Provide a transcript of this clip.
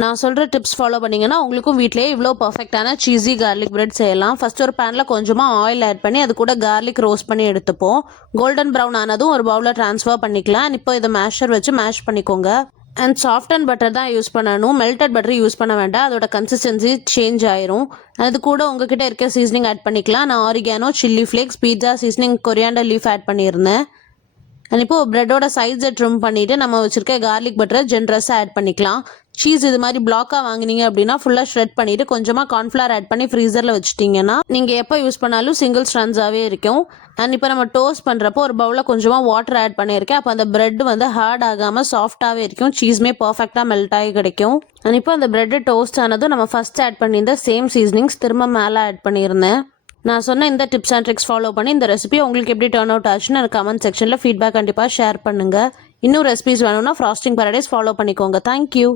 நான் சொல்கிற tips follow பண்ணிங்கன்னா உங்களுக்கும் வீட்டிலேயே இவ்வளோ பர்ஃபெக்டான சீஸி கார்லிக் பிரெட் செய்யலாம். ஃபஸ்ட் ஒரு பேனில் கொஞ்சமாக ஆயில் ஆட் பண்ணி அது கூட கார்லிக் ரோஸ்ட் பண்ணி எடுத்துப்போம். கோல்டன் ப்ரௌன் ஆனதும் ஒரு பவுலில் ட்ரான்ஸ்ஃபர் பண்ணிக்கலாம். இப்போ இதை மேஷர் வச்சு மேஷ் பண்ணிக்கோங்க. அண்ட் சாஃப்ட் அண்ட் பட்டர் தான் யூஸ் பண்ணணும், மெல்டட் பட்டர் யூஸ் பண்ண வேண்டாம், அதோட கன்சிஸ்டன்சி சேஞ்ச் ஆயிரும். அது கூட உங்ககிட்ட இருக்க சீசனிங் ஆட் பண்ணிக்கலாம். நான் oregano, chilli flakes, pizza seasoning, coriander leaf add பண்ணியிருந்தேன். அண்ட் இப்போது ப்ரெட்டோட சைஸை ட்ரிம் பண்ணிவிட்டு நம்ம வச்சுருக்க கார்லிக் பட்டரை ஜென்ரஸாக ஆட் பண்ணிக்கலாம். சீஸ் இது மாதிரி பிளாக்காக வாங்கினீங்க அப்படின்னா ஃபுல்லாக ஷ்ரெட் பண்ணிவிட்டு கொஞ்சமாக கார்ன்ஃப்ளவர் ஆட் பண்ணி ஃப்ரீசரில் வச்சுட்டிங்கன்னா நீங்கள் எப்போ யூஸ் பண்ணாலும் சிங்கிள் ஸ்ட்ராண்ட்ஸாகவே இருக்கும். அண்ட் இப்போ நம்ம டோஸ்ட் பண்ணுறப்போ ஒரு பவுலில் கொஞ்சமாக வாட்டர் ஆட் பண்ணியிருக்கேன். அப்போ அந்த ப்ரெட் வந்து ஹார்ட் ஆகாமல் சாஃப்டாகவே இருக்கும், சீஸுமே பர்ஃபெக்டாக மெல்ட் ஆகி கிடைக்கும். அண்ட் இப்போ அந்த ப்ரெட்டு டோஸ்ட் ஆனதும் நம்ம ஃபஸ்ட் ஆட் பண்ணியிருந்த சேம் சீசனிங்ஸ் திரும்ப மேலே ஆட் பண்ணியிருந்தேன். நான் சொன்ன இந்த டிப்ஸ் அண்ட் ட்ரிக்ஸ் ஃபாலோ பண்ணி இந்த ரெசிபி உங்களுக்கு எப்படி டர்ன் அவுட் ஆச்சுன்னு எனக்கு கமெண்ட் செக்ஷனில் ஃபீட்பேக் கண்டிப்பாக ஷேர் பண்ணுங்கள். இன்னும் ரெசிபிஸ் வேணும்னா ஃப்ராஸ்டிங் பாரடைஸ் ஃபாலோ பண்ணிக்கோங்க. தேங்க்யூ.